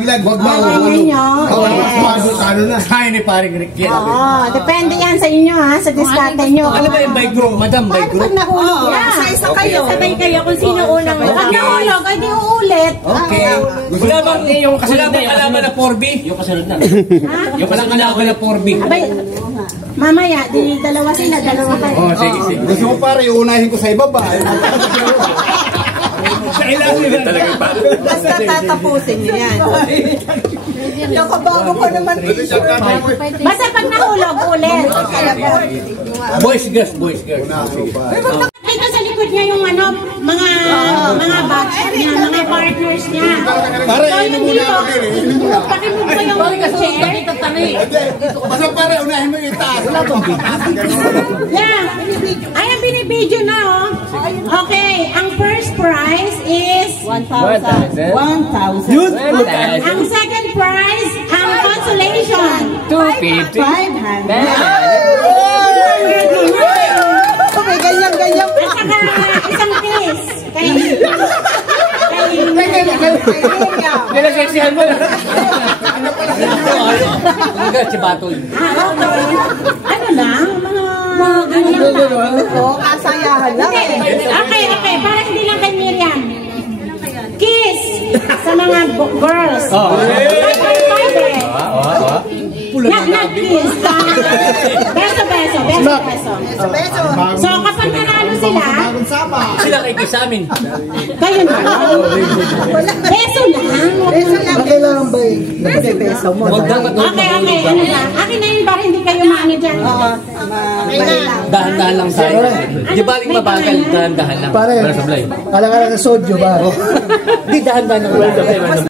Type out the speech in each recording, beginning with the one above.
laglag, wag ba? Kaya ni paring Rick yan. Oo, depende yan sa inyo ha, sa diskarte nyo. Ano ba yung by group, madam? By group? Pag nahulog yan. Isa-isa kayo. Sabay kayo kung sino unang. Pag nahulog, ay di uulit. Okay. Wala bang yung kalaban na 4B? Yung kasunod na. Yung kalaban na 4B. Abay, mamaya, di dalawa sila, dalawa kayo. Oh, sige, sige. Gusto mo pare, uunahin ko sa ibaba. Sa ilalim talaga pa. Basta tatapusin niyo yan. Nakabago pa naman. Basta pag nahulog, ulit. Boys, girls, boys, girls. Ito sa likod niya yung ano, mga batch niya, mga partners niya. Pare, inom muna ako din. Pakimog ko yung chair. Basta pare, unahin mo yung itaas. Yeah. Ay, ang binibidyo na, oh. Okay, ang first prize is 1,000. 1,000. Yun! ang second prize, ang consolation. 250. 500. Okay, ganyan-ganyan. At saka isang kiss. Kay Nilaseksihan mo na. Hanggang si Batoy. okay. Ano lang, mga Kasayahan lang. Okay, para hindi lang kay Miriam. Kiss sa mga girls. Not kiss. Beso. So kapag nanalo sila, Sila kay sa amin. kayo na. Beso lang. Kailangan ba nagbebeso mo? Okay. Ano lang? Akin na yun para hindi kayo maano dyan. Dahan-dahan lang tayo. Di ba aling mabagal, dahan-dahan lang. Pare, kala-kala na sodyo ba? Di dahan-dahan lang.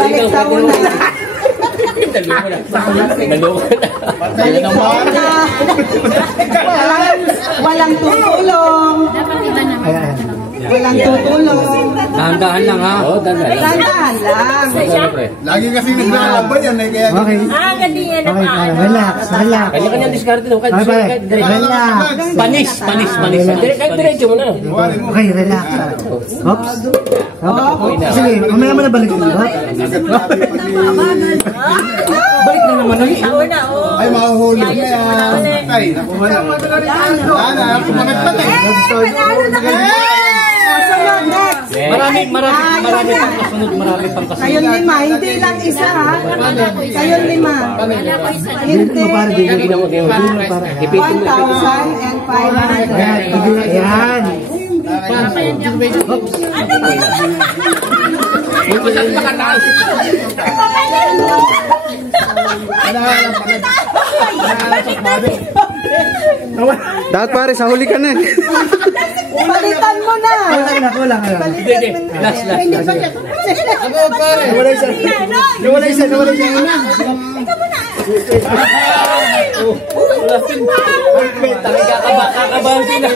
Balik sa una. Walang tutulong. Walang tutulong. Dahan-dahan lang ha. Oo, dahan-dahan lang. Dahan lang. Lagi kasi naglalaban yan. Kaya Okay. Ganyan na pa. Relax. Kanya-kanya discard din. Okay, pare. Relax. Panis. Diretso mo na. Okay, relax. Oops. Sige, mamaya mo na balik. Balik na naman ulit. ay mahuhuli. Ay, nakuha na. Dana, kumagat pa Marami pang kasunod, marami pang kasunod. Kayong lima, hindi lang isa ha. Kayong lima. Hindi. 1,500. Ayan. Dapat pare, sa huli ka na. Palitan mo na. Kulang. Last. Ako pare. Nawala isa. Kakabahan sila.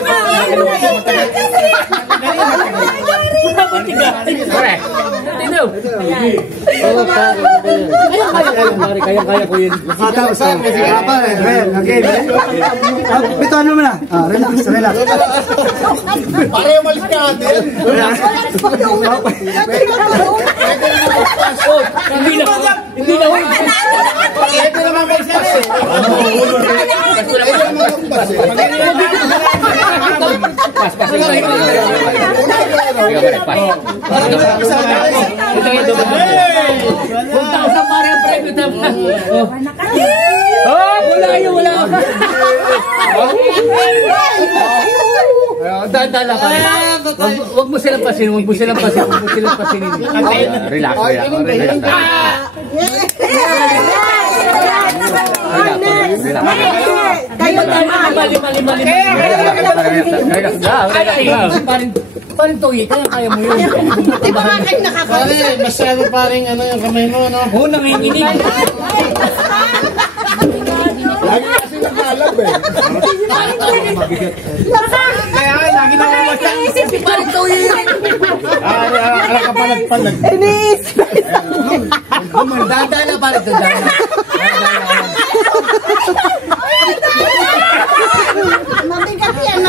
Kaya ko yun. Nakatawasan. Okay. Bito ano mo na? Relax. Pare, umalis ka natin. Hindi na. Ito naman magpas eh. Dala pa. Wag mo silang pasin. Relax. Kayo Paring toy, kaya mo yun. Di ba nga kayo nakakausap? Masyado paring ano yung kamay mo, no? Oo, nanginginig. Lagi kasi nakakalab eh. Kaya lagi na Naisip si Paring Toy. Ala ka palag-palag. Iniisip. Dadala paring toy. Mabigat yan.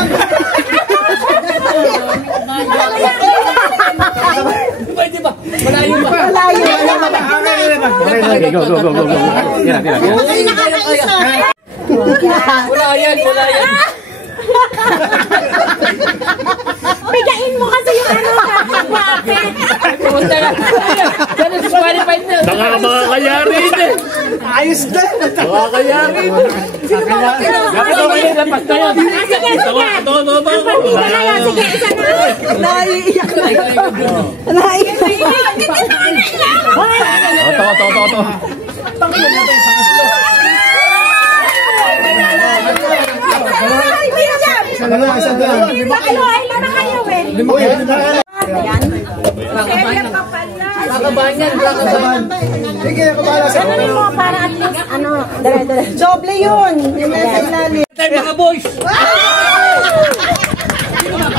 Pwede ba? Malayo ba? Malayo. Okay, go. Tira. Wala yan. Bigain mo kasi yung ano, kapapapit. Pumunta ka. Ganun, disqualified na. Makakayari eh. Ayos na. Makakayari. Dapat ako yung lapas na yun. Sige. Ang partida na yan. Sige, isa na. Naiiyak na. Naiiyak. Ito. Isa na lang. Ilan na kayo eh? Nakabahan yan. Sige, kabala sa Ano mo para at least, ano, dire. Doble yun. Yung nasa ilalim. Tayo mga boys.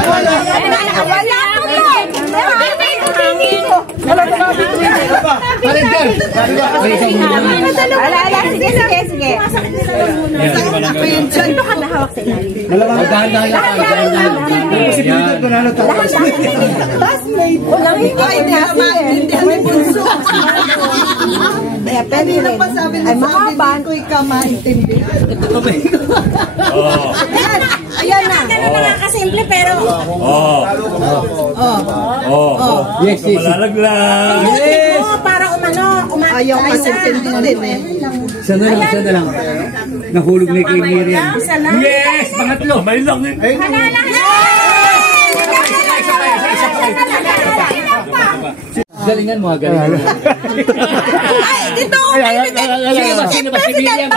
Wala sige. Ito ka na hawak sa ilalim. Dahan-dahan lang tayo. Tapos may may bunso. Pwede na pa sabi na sabi ko'y kamaintindihan. Ayan na. Ganun na nga kasimple pero Yes. Malalaglag. yes. Mo para Ayaw kasi pindutin eh. Sana lang. Nahulog na kay Miriam. Yes! Pangatlo. May lang eh. Galingan mo, galingan. Dito! Sino ba si Miriam?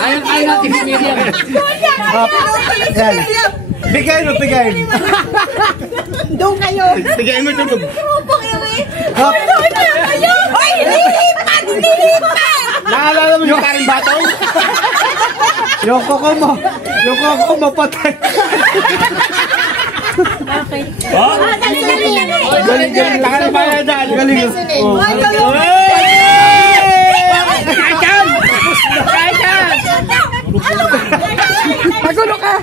Ayaw natin si Miriam. Bigay mo. Doon kayo. Bigay mo ito. Hoy! Lilipat! Naalala mo yung karing bataw? Yung koko mo patay. Galing. Lakan pa yan daan. Galing. Magulo ka.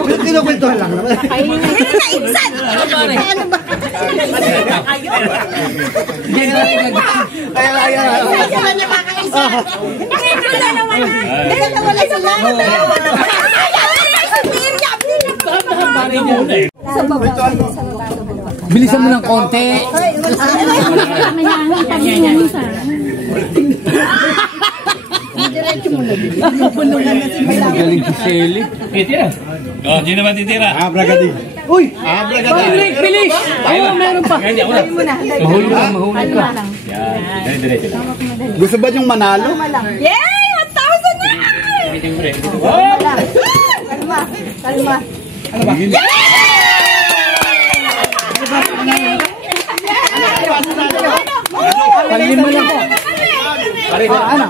Ulit. Kinukwentuhan lang. Bilisan mo ng konti. Galing si Shelly. Titira. Sino ba titira? Abragadi. Uy! Abragadi. Bilis! Oo, meron pa. Mahulog ka. Gusto ba yung manalo? Yay! 1,000 na! Kalma. Palima lang ko. Pareho. Ano?